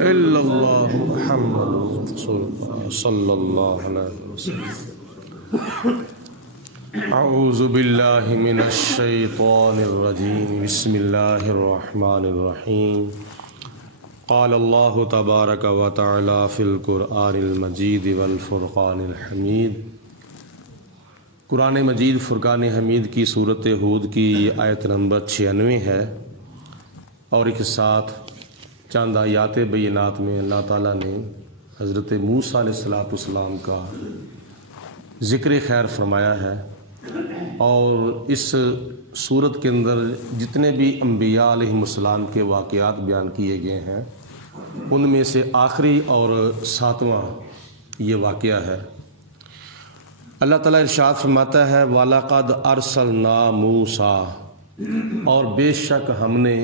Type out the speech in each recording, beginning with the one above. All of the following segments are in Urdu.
الا اللہ محمد رسول اللہ صلی اللہ علیہ وسلم۔ اعوذ باللہ من الشیطان الرجیم، بسم اللہ الرحمن الرحیم۔ قال اللہ تبارک و تعالی فی القرآن المجید والفرقان الحمید۔ قرآن مجید فرقان حمید کی صورت ہود کی آیت نمبر 96 ہے، اور ایک ساتھ چند آیات بینات میں اللہ تعالیٰ نے حضرت موسیٰ علیہ السلام کا ذکر خیر فرمایا ہے، اور اس صورت کے اندر جتنے بھی انبیاء علیہ السلام کے واقعات بیان کیے گئے ہیں ان میں سے آخری اور 7واں یہ واقعہ ہے۔ اللہ تعالیٰ ارشاد فرماتا ہے وَلَقَدْ أَرْسَلْنَا مُوسَىٰ، اور بے شک ہم نے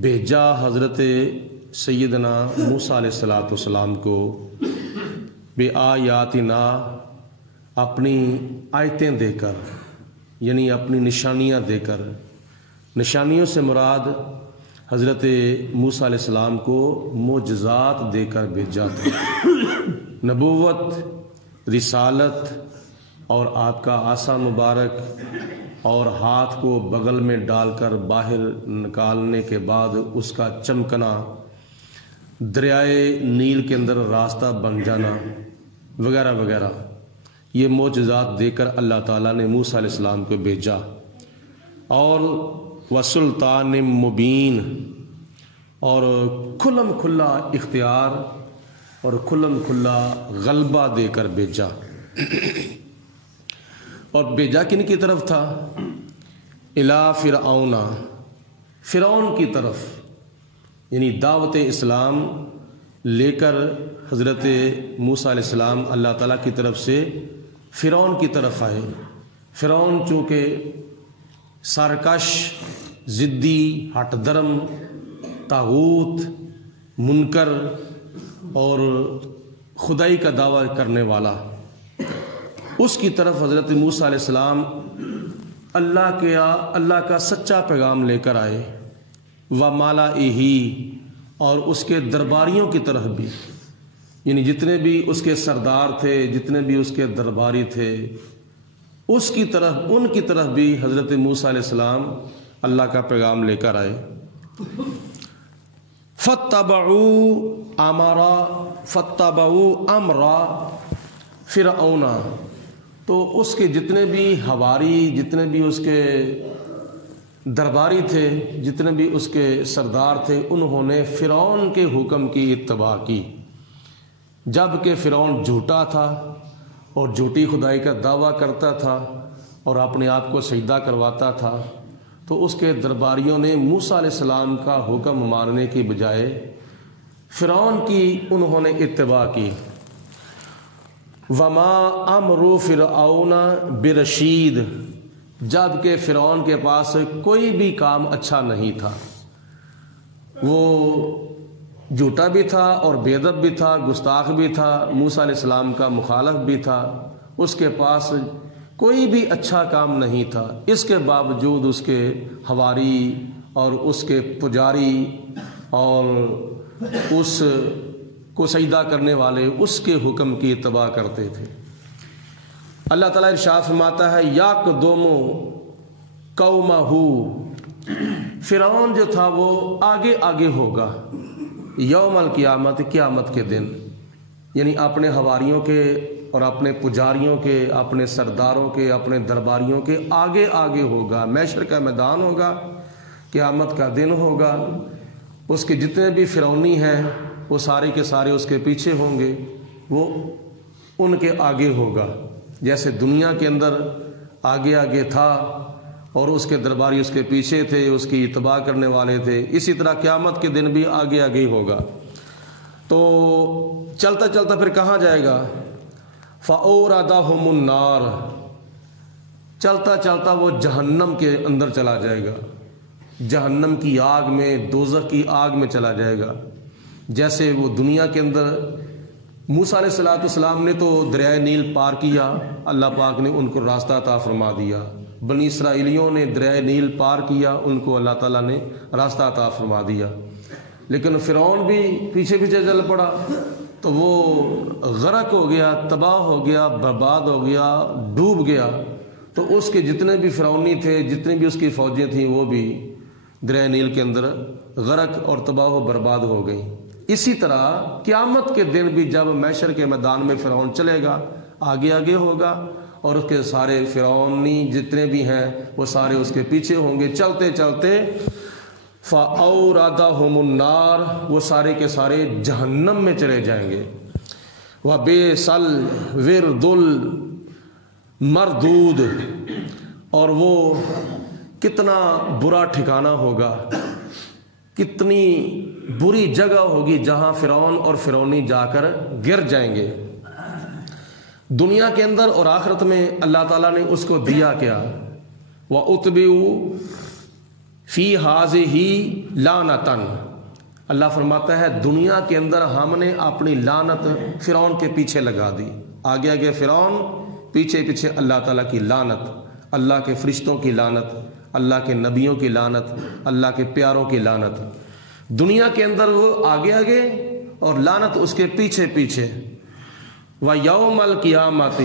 بھیجا حضرت سیدنا موسیٰ علیہ السلام کو بِآیاتنا، اپنی آیتیں دے کر، یعنی اپنی نشانیاں دے کر۔ نشانیوں سے مراد حضرت موسیٰ علیہ السلام کو معجزات دے کر بھیجا تھا، نبوت، رسالت، اور آپ کا عصا مبارک اور ہاتھ کو بغل میں ڈال کر باہر نکالنے کے بعد اس کا چمکنا، دریائے نیل کے اندر راستہ بن جانا وغیرہ وغیرہ، یہ معجزات دے کر اللہ تعالیٰ نے موسیٰ علیہ السلام کو بھیجا۔ اور وسلطان مبین، اور کھلم کھلا اختیار اور کھلم کھلا غلبہ دے کر بھیجا۔ اور بھیجا کن کی طرف تھا؟ الی فرعون، فرعون کی طرف، یعنی دعوت اسلام لے کر حضرت موسیٰ علیہ السلام اللہ تعالیٰ کی طرف سے فرعون کی طرف آئے۔ فرعون چونکہ سرکش، ضدی، ہٹ درم، طاغوت، منکر اور خدائی کا دعویٰ کرنے والا، اس کی طرف حضرت موسیٰ علیہ السلام اللہ کا سچا پیغام لے کر آئے۔ وَمَلَئِهِ، اور اس کے درباریوں کی طرف بھی، یعنی جتنے بھی اس کے سردار تھے، جتنے بھی اس کے درباری تھے، اس کی طرف، ان کی طرف بھی حضرت موسیٰ علیہ السلام اللہ کا پیغام لے کر آئے۔ فَاتَّبَعُوا أَمْرَ فِرْعَوْنَ، تو اس کے جتنے بھی حواری، جتنے بھی اس کے درباری تھے، جتنے بھی اس کے سردار تھے، انہوں نے فرعون کے حکم کی اتباع کی، جب کہ فرعون جھوٹا تھا اور جھوٹی خدائی کا دعویٰ کرتا تھا اور اپنے آپ کو سجدہ کرواتا تھا، تو اس کے درباریوں نے موسیٰ علیہ السلام کا حکم ماننے کی بجائے فرعون کی انہوں نے اتباع کی۔ وَمَا أَمْرُ فِرْعَوْنَ بِرَشِيدٍ، جب کہ فرعون کے پاس کوئی بھی کام اچھا نہیں تھا، وہ جھوٹا بھی تھا اور بے ادب بھی تھا، گستاخ بھی تھا، موسیٰ علیہ السلام کا مخالف بھی تھا، اس کے پاس کوئی بھی اچھا کام نہیں تھا۔ اس کے باوجود اس کے حواری اور اس کے پجاری اور اس کو سجدہ کرنے والے اس کے حکم کی اتباع کرتے تھے۔ اللہ تعالیٰ ارشاد فرماتا ہے یقدم قومہ، فرعون جو تھا وہ آگے آگے ہوگا یوم القیامت، قیامت کے دن، یعنی اپنے حواریوں کے اور اپنے پجاریوں کے، اپنے سرداروں کے، اپنے درباریوں کے آگے آگے ہوگا۔ محشر کا میدان ہوگا، قیامت کا دن ہوگا، اس کے جتنے بھی فرعونی ہیں وہ سارے کے سارے اس کے پیچھے ہوں گے، وہ ان کے آگے ہوگا۔ جیسے دنیا کے اندر آگے آگے تھا اور اس کے درباری اس کے پیچھے تھے، اس کی اتباع کرنے والے تھے، اسی طرح قیامت کے دن بھی آگے آگے ہوگا۔ تو چلتا چلتا پھر کہاں جائے گا؟ فَأَوْرَدَهُمُ النَّارَ، چلتا چلتا وہ جہنم کے اندر چلا جائے گا، جہنم کی آگ میں، دوزخ کی آگ میں چلا جائے گا۔ جیسے وہ دنیا کے اندر موسیٰ علیہ السلام نے تو دریائے نیل پار کیا، اللہ پاک نے ان کو راستہ عطا فرما دیا، بنی اسرائیلیوں نے دریائے نیل پار کیا، ان کو اللہ تعالیٰ نے راستہ عطا فرما دیا۔ لیکن فرعون بھی پیچھے پیچھے چل پڑا تو وہ غرق ہو گیا، تباہ ہو گیا، برباد ہو گیا، ڈوب گیا۔ تو اس کے جتنے بھی فرعونی تھے، جتنی بھی اس کی فوجیں تھیں، وہ بھی دریائے نیل کے اندر غرق اور تباہ و برباد ہو گئیں۔ اسی طرح قیامت کے دن بھی جب محشر کے میدان میں فرعون چلے گا، آگے آگے ہوگا، اور اس کے سارے فرعونی جتنے بھی ہیں وہ سارے اس کے پیچھے ہوں گے، چلتے چلتے فَأَوْرَدَهُمُ النَّارِ، وہ سارے کے سارے جہنم میں چلے جائیں گے۔ وَبِئْسَ الْوِرْدُ الْمَرْدُودُ، اور وہ کتنا برا ٹھکانہ ہوگا، کتنی بری جگہ ہوگی جہاں فرعون اور فرعونی جا کر گر جائیں گے۔ دنیا کے اندر اور آخرت میں اللہ تعالیٰ نے اس کو دیا کیا؟ وَأُتْبِعُوا فی ہذہ لعنۃ، اللہ فرماتا ہے دنیا کے اندر ہم نے اپنی لعنت فرعون کے پیچھے لگا دی، آگے آگے فرعون، پیچھے پیچھے اللہ تعالیٰ کی لعنت، اللہ کے فرشتوں کی لعنت، اللہ کے نبیوں کی لعنت، اللہ کے پیاروں کی لعنت۔ دنیا کے اندر وہ آگے آگے اور لعنت اس کے پیچھے پیچھے۔ وَيَوْمَ الْقِيَامَةِ،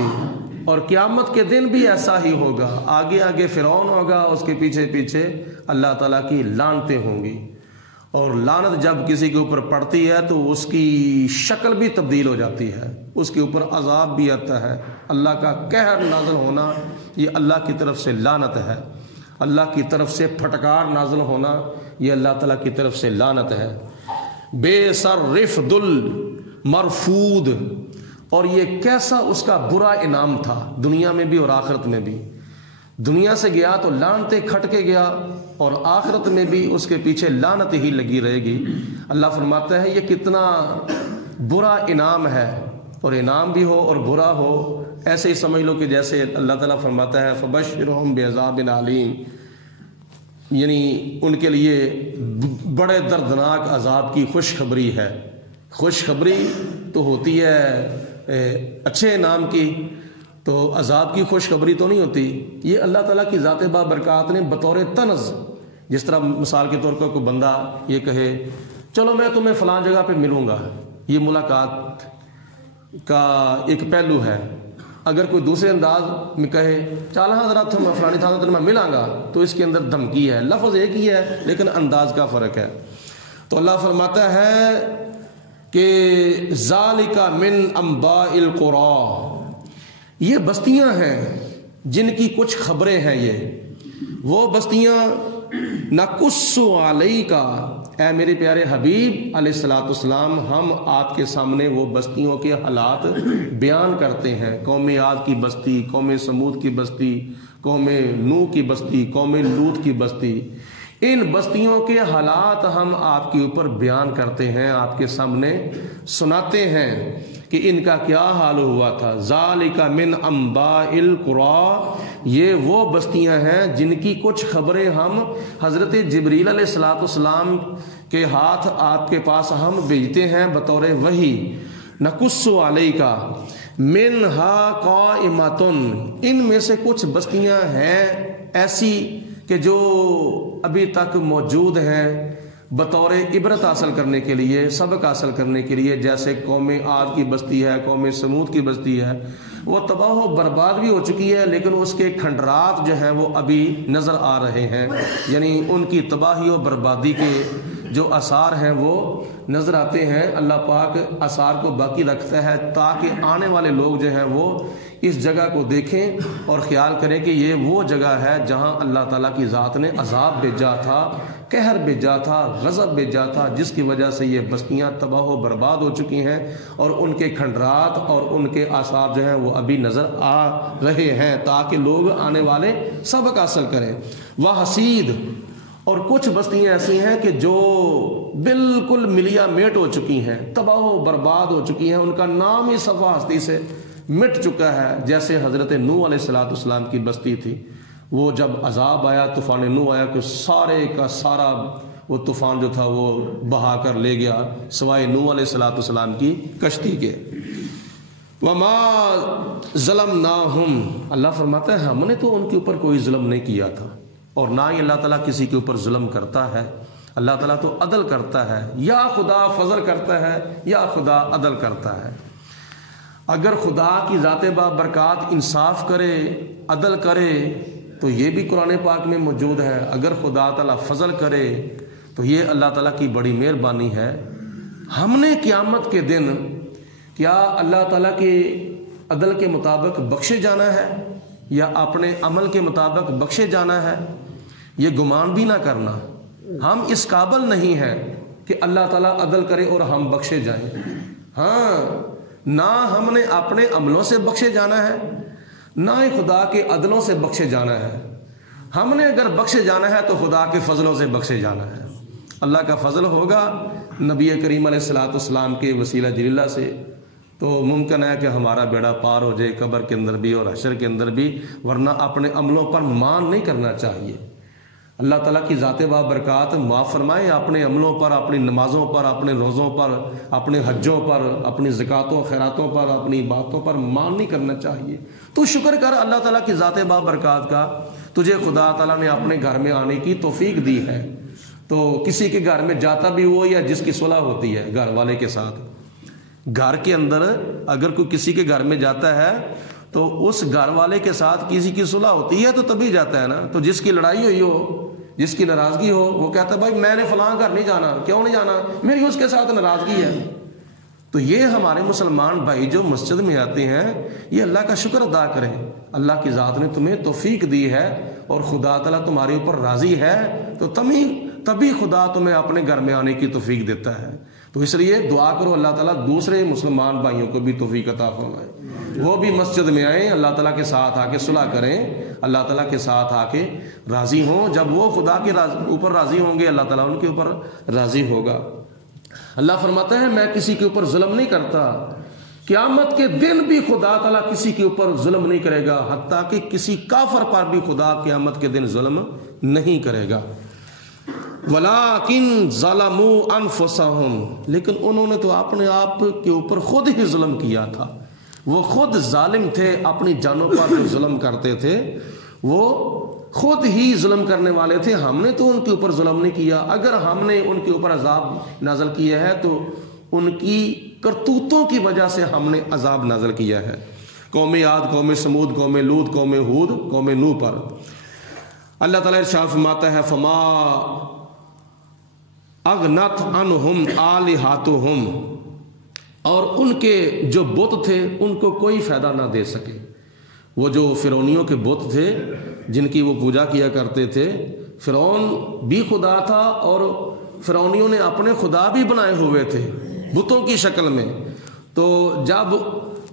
اور قیامت کے دن بھی ایسا ہی ہوگا، آگے آگے فرعون ہوگا، اس کے پیچھے پیچھے اللہ تعالیٰ کی لعنتیں ہوں گی۔ اور لعنت جب کسی کے اوپر پڑتی ہے تو اس کی شکل بھی تبدیل ہو جاتی ہے، اس کے اوپر عذاب بھی آتا ہے، اللہ کا قہر نازل ہونا یہ اللہ کی طرف سے لعنت ہے، اللہ کی طرف سے پھٹکار نازل ہونا یہ اللہ تعالیٰ کی طرف سے لعنت ہے۔ بئس الرفد المرفود، اور یہ کیسا اس کا برا انعام تھا دنیا میں بھی اور آخرت میں بھی۔ دنیا سے گیا تو لعنتیں کھٹ کے گیا، اور آخرت میں بھی اس کے پیچھے لعنت ہی لگی رہے گی۔ اللہ فرماتا ہے یہ کتنا برا انعام ہے، اور انعام بھی ہو اور برا ہو ایسے ہی سمجھ لو کہ جیسے اللہ تعالیٰ فرماتا ہے فَبَشِّرْهُم بِعَذَابٍ عَلِيمٍ، یعنی ان کے لیے بڑے دردناک عذاب کی خوشخبری ہے۔ خوشخبری تو ہوتی ہے اچھے انعام کی، تو عذاب کی خوشخبری تو نہیں ہوتی۔ یہ اللہ تعالیٰ کی ذات بابرکات نے بطور طنز، جس طرح مثال کے طور پر کوئی بندہ یہ کہے چلو میں تمہیں فلاں جگہ پہ ملوں گا، یہ ملاقات کا ایک پہلو ہے۔ اگر کوئی دوسرے انداز میں کہے چل ہاں ذرا تم فلانی تھا تو میں ملاں گا، تو اس کے اندر دھمکی ہے، لفظ ایک ہی ہے لیکن انداز کا فرق ہے۔ تو اللہ فرماتا ہے کہ ذالک من انباء القری، یہ بستیاں ہیں جن کی کچھ خبریں ہیں، یہ وہ بستیاں نقص علیک، اے میرے پیارے حبیب علیہ الصلوۃ والسلام، ہم آپ کے سامنے وہ بستیوں کے حالات بیان کرتے ہیں۔ قوم عاد کی بستی، قوم سمود کی بستی، قوم نوح کی بستی، قوم لوط کی بستی، ان بستیوں کے حالات ہم آپ کے اوپر بیان کرتے ہیں، آپ کے سامنے سناتے ہیں کہ ان کا کیا حال ہوا تھا۔ ذالک من انباء القری، یہ وہ بستیاں ہیں جن کی کچھ خبریں ہم حضرت جبریل علیہ الصلوۃ والسلام کے ہاتھ آپ کے پاس ہم بھیجتے ہیں بطور وحی۔ نقص علیک منہا قائمۃ، ان میں سے کچھ بستیاں ہیں ایسی کہ جو ابھی تک موجود ہیں بطور عبرت حاصل کرنے کے لیے، سبق حاصل کرنے کے لیے، جیسے قوم عاد کی بستی ہے، قوم سمود کی بستی ہے، وہ تباہ و برباد بھی ہو چکی ہے لیکن اس کے کھنڈرات جو ہیں وہ ابھی نظر آ رہے ہیں، یعنی ان کی تباہی و بربادی کے جو آثار ہیں وہ نظر آتے ہیں۔ اللہ پاک آثار کو باقی رکھتا ہے تاکہ آنے والے لوگ جو ہیں وہ اس جگہ کو دیکھیں اور خیال کریں کہ یہ وہ جگہ ہے جہاں اللہ تعالیٰ کی ذات نے عذاب بھیجا تھا، قہر بھیجا تھا، غضب بھیجا تھا، جس کی وجہ سے یہ بستیاں تباہ و برباد ہو چکی ہیں، اور ان کے کھنڈرات اور ان کے آثار جو ہیں وہ ابھی نظر آ رہے ہیں تاکہ لوگ آنے والے سبق حاصل کریں۔ وحسید، اور کچھ بستیاں ایسی ہیں کہ جو بالکل ملیا میٹ ہو چکی ہیں، تباہ و برباد ہو چکی ہیں، ان کا نام ہی صفحہ ہستی سے مٹ چکا ہے، جیسے حضرت نوح علیہ الصلوۃ والسلام کی بستی تھی۔ وہ جب عذاب آیا، طوفان نوح آیا، کہ سارے کا سارا وہ طوفان جو تھا وہ بہا کر لے گیا سوائے نوح علیہ الصلوۃ والسلام کی کشتی کے۔ وما ظلمناہم، اللہ فرماتا ہے ہم نے تو ان کے اوپر کوئی ظلم نہیں کیا تھا، اور نہ ہی اللہ تعالیٰ کسی کے اوپر ظلم کرتا ہے۔ اللہ تعالیٰ تو عدل کرتا ہے، یا خدا فضل کرتا ہے یا خدا عدل کرتا ہے۔ اگر خدا کی ذات بابرکات انصاف کرے، عدل کرے، تو یہ بھی قرآن پاک میں موجود ہے۔ اگر خدا تعالیٰ فضل کرے تو یہ اللہ تعالیٰ کی بڑی مہربانی ہے۔ ہم نے قیامت کے دن کیا اللہ تعالیٰ کے عدل کے مطابق بخشے جانا ہے یا اپنے عمل کے مطابق بخشے جانا ہے، یہ گمان بھی نہ کرنا۔ ہم اس قابل نہیں ہیں کہ اللہ تعالیٰ عدل کرے اور ہم بخشے جائیں۔ ہاں، نہ ہم نے اپنے عملوں سے بخشے جانا ہے، نہ ہی خدا کے عدلوں سے بخشے جانا ہے۔ ہم نے اگر بخشے جانا ہے تو خدا کے فضلوں سے بخشے جانا ہے۔ اللہ کا فضل ہوگا نبی کریم علیہ الصلوۃ والسلام کے وسیلہ جلیلہ سے، تو ممکن ہے کہ ہمارا بیڑا پار ہو جائے قبر کے اندر بھی اور حشر کے اندر بھی، ورنہ اپنے عملوں پر مان نہیں کرنا چاہیے۔ اللہ تعالیٰ کی ذات بابرکات معاف فرمائے، اپنے عملوں پر، اپنی نمازوں پر، اپنے روزوں پر، اپنے حجوں پر، اپنی زکاتوں خیراتوں پر، اپنی باتوں پر مان نہیں کرنا چاہیے۔ تو شکر کر اللہ تعالیٰ کی ذات بابرکات کا، تجھے خدا تعالیٰ نے اپنے گھر میں آنے کی توفیق دی ہے۔ تو کسی کے گھر میں جاتا بھی ہو یا جس کی صلح ہوتی ہے گھر والے کے ساتھ، گھر کے اندر اگر کوئی کسی کے گھر میں جاتا ہے تو اس گھر والے کے ساتھ کسی کی صلح ہوتی ہے تو تبھی جاتا ہے نا۔ تو جس کی لڑائی ہوئی ہو، جس کی ناراضگی ہو، وہ کہتا ہے بھائی میں نے فلاں گھر نہیں جانا۔ کیوں نہیں جانا؟ میری اس کے ساتھ ناراضگی ہے۔ تو یہ ہمارے مسلمان بھائی جو مسجد میں آتے ہیں، یہ اللہ کا شکر ادا کریں۔ اللہ کی ذات نے تمہیں توفیق دی ہے اور خدا تعالیٰ تمہارے اوپر راضی ہے، تو تبھی خدا تمہیں اپنے گھر میں آنے کی توفیق دیتا ہے۔ تو اس لیے دعا کرو اللہ تعالیٰ دوسرے مسلمان بھائیوں کو بھی توفیق عطا فرمائے، وہ بھی مسجد میں آئیں، اللہ تعالیٰ کے ساتھ آ کے صلح کریں، اللہ تعالیٰ کے ساتھ آ کے راضی ہوں۔ جب وہ خدا کے اوپر راضی ہوں گے، اللہ تعالیٰ ان کے اوپر راضی ہوگا۔ اللہ فرماتا ہے میں کسی کے اوپر ظلم نہیں کرتا۔ قیامت کے دن بھی خدا تعالیٰ کسی کے اوپر ظلم نہیں کرے گا، حتیٰ کہ کسی کافر پر بھی خدا قیامت کے دن ظلم نہیں کرے گا۔ وَلَٰكِن ظَلَمُوا أَنفُسَهُمْ، لیکن انہوں نے تو اپنے آپ کے اوپر خود ہی ظلم کیا تھا۔ وہ خود ظالم تھے، اپنی جانوں پر جو ظلم کرتے تھے وہ خود ہی ظلم کرنے والے تھے۔ ہم نے تو ان کے اوپر ظلم نہیں کیا۔ اگر ہم نے ان کے اوپر عذاب نازل کیا ہے تو ان کی کرتوتوں کی وجہ سے ہم نے عذاب نازل کیا ہے۔ قوم عاد، قوم سمود، قوم لوط، قوم ہود، قوم نوح پر اللہ تعالیٰ ارشاد فرماتا ہے فما اغنت عنہم آلہتہم، اور ان کے جو بت تھے ان کو کوئی فائدہ نہ دے سکے۔ وہ جو فرعونیوں کے بت تھے جن کی وہ پوجا کیا کرتے تھے، فرعون بھی خدا تھا اور فرعونیوں نے اپنے خدا بھی بنائے ہوئے تھے بتوں کی شکل میں۔ تو جب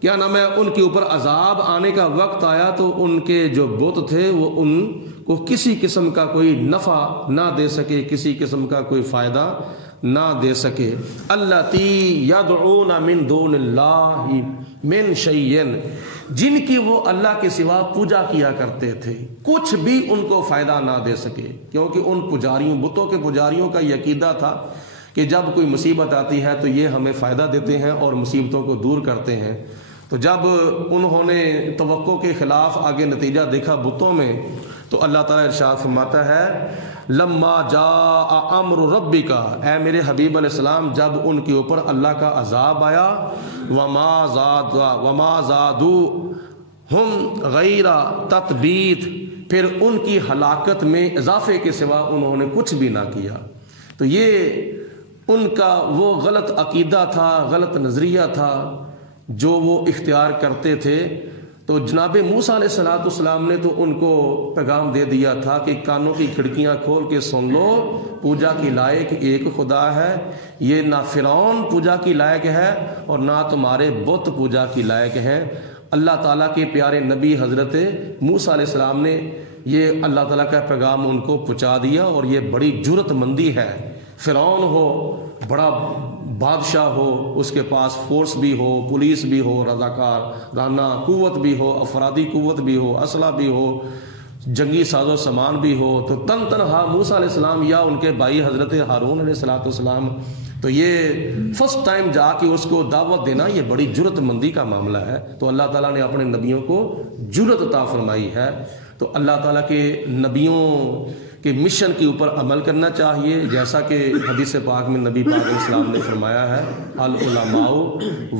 کیا نام ہے ان کے اوپر عذاب آنے کا وقت آیا تو ان کے جو بت تھے وہ ان کو کسی قسم کا کوئی نفع نہ دے سکے، کسی قسم کا کوئی فائدہ نہ دے سکے۔ اللاتی یدعون من دون اللہ من شیء، جن کی وہ اللہ کے سوا پوجا کیا کرتے تھے، کچھ بھی ان کو فائدہ نہ دے سکے، کیونکہ ان پجاریوں، بتوں کے پجاریوں کا یہ عقیدہ تھا کہ جب کوئی مصیبت آتی ہے تو یہ ہمیں فائدہ دیتے ہیں اور مصیبتوں کو دور کرتے ہیں۔ تو جب انہوں نے توقع کے خلاف آگے نتیجہ دیکھا بتوں میں، تو اللہ تعالیٰ ارشاد فرماتا ہے لما جاء امر ربک، اے میرے حبیب علیہ السلام جب ان کے اوپر اللہ کا عذاب آیا، وما زادوہم غیر تثبیت، پھر ان کی ہلاکت میں اضافے کے سوا انہوں نے کچھ بھی نہ کیا۔ تو یہ ان کا وہ غلط عقیدہ تھا، غلط نظریہ تھا جو وہ اختیار کرتے تھے۔ تو جناب موسیٰ علیہ السلام نے تو ان کو پیغام دے دیا تھا کہ کانوں کی کھڑکیاں کھول کے سن لو، پوجا کی لائق ایک خدا ہے، یہ نہ فرعون پوجا کی لائق ہے اور نہ تمہارے بت پوجا کی لائق ہیں۔ اللہ تعالیٰ کے پیارے نبی حضرت موسیٰ علیہ السلام نے یہ اللہ تعالیٰ کا پیغام ان کو پہنچا دیا، اور یہ بڑی جرأت مندی ہے۔ فرعون ہو، بڑا بادشاہ ہو، اس کے پاس فورس بھی ہو، پولیس بھی ہو، رضاکار رانہ قوت بھی ہو، افرادی قوت بھی ہو، اسلحہ بھی ہو، جنگی ساز و سامان بھی ہو، تو تنہا موسیٰ علیہ السلام یا ان کے بھائی حضرت ہارون علیہ السلام، تو یہ فرسٹ ٹائم جا کے اس کو دعوت دینا یہ بڑی جرأت مندی کا معاملہ ہے۔ تو اللہ تعالیٰ نے اپنے نبیوں کو جرأت عطا فرمائی ہے۔ تو اللہ تعالیٰ کے نبیوں کہ مشن کے اوپر عمل کرنا چاہیے، جیسا کہ حدیث پاک میں نبی پاک علیہ السلام نے فرمایا ہے العلماء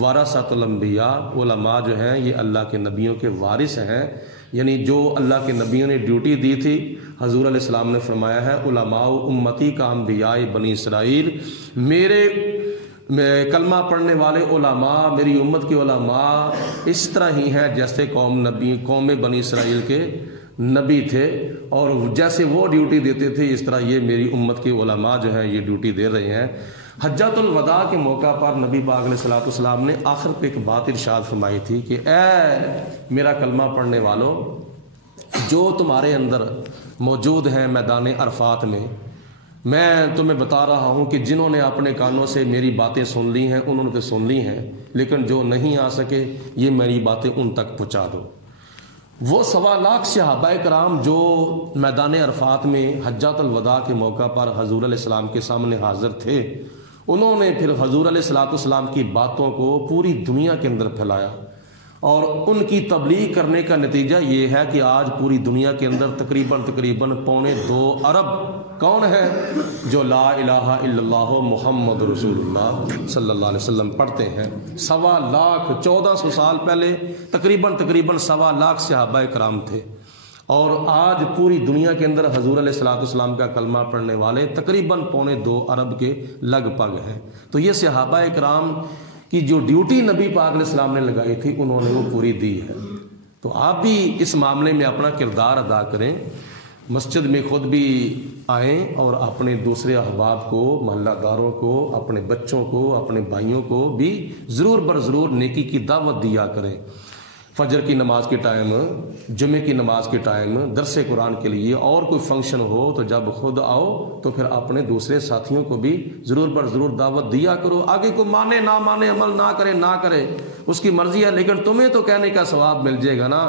ورثۃ الانبیاء، علماء جو ہیں یہ اللہ کے نبیوں کے وارث ہیں، یعنی جو اللہ کے نبیوں نے ڈیوٹی دی تھی، حضور علیہ السلام نے فرمایا ہے علماء امتی کا انبیاء بنی اسرائیل، میرے کلمہ پڑھنے والے علماء، میری امت کے علماء اس طرح ہی ہیں جیسے قوم بنی اسرائیل کے نبی تھے، اور جیسے وہ ڈیوٹی دیتے تھے اس طرح یہ میری امت کے علماء جو ہیں یہ ڈیوٹی دے رہے ہیں۔ حجۃ الوداع کے موقع پر نبی پاک علیہ السلام نے آخر پہ ایک بات ارشاد فرمائی تھی کہ اے میرا کلمہ پڑھنے والوں، جو تمہارے اندر موجود ہیں میدان عرفات میں تمہیں بتا رہا ہوں کہ جنہوں نے اپنے کانوں سے میری باتیں سن لی ہیں انہوں نے تو سن لی ہیں، لیکن جو نہیں آ سکے یہ میری باتیں ان تک پہنچا دو۔ وہ 1.25 لاکھ صحابہ کرام جو میدان عرفات میں حجۃ الوداع کے موقع پر حضور علیہ السلام کے سامنے حاضر تھے، انہوں نے پھر حضور علیہ السلام کی باتوں کو پوری دنیا کے اندر پھیلایا، اور ان کی تبلیغ کرنے کا نتیجہ یہ ہے کہ آج پوری دنیا کے اندر تقریباً 2.25 ارب کون ہے جو لا الہ الا اللہ محمد رسول اللہ صلی اللہ علیہ وسلم پڑھتے ہیں۔ 1.25 لاکھ 1400 سال پہلے تقریباً 1.25 لاکھ صحابہ کرام تھے، اور آج پوری دنیا کے اندر حضور علیہ السلام کا کلمہ پڑھنے والے تقریباً 2.25 ارب کے لگ بھگ ہیں۔ تو یہ صحابہ کرام کی جو ڈیوٹی نبی پاک علیہ السلام نے لگائی تھی انہوں نے وہ پوری دی ہے۔ تو آپ بھی اس معاملے میں اپنا کردار ادا کریں، مسجد میں خود بھی آئیں اور اپنے دوسرے احباب کو، محلہ داروں کو، اپنے بچوں کو، اپنے بھائیوں کو بھی ضرور بر ضرور نیکی کی دعوت دیا کریں۔ فجر کی نماز کے ٹائم، جمعے کی نماز کے ٹائم، درس قرآن کے لیے اور کوئی فنکشن ہو تو جب خود آؤ تو پھر اپنے دوسرے ساتھیوں کو بھی ضرور بر ضرور دعوت دیا کرو۔ آگے کو مانے نہ مانے، عمل نہ کرے اس کی مرضی ہے، لیکن تمہیں تو کہنے کا ثواب مل جائے گا نا۔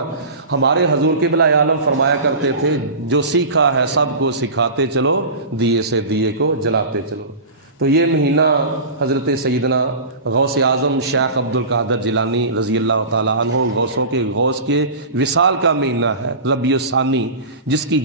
ہمارے حضور قبلہ عالم فرمایا کرتے تھے جو سیکھا ہے سب کو سکھاتے چلو، دیے سے دیے کو جلاتے چلو۔ تو یہ مہینہ حضرت سیدنا غوث اعظم شیخ عبد القادر جیلانی رضی اللہ تعالیٰ عنہ غوثوں کے غوث کے وصال کا مہینہ ہے، ربیع الثانی، جس کی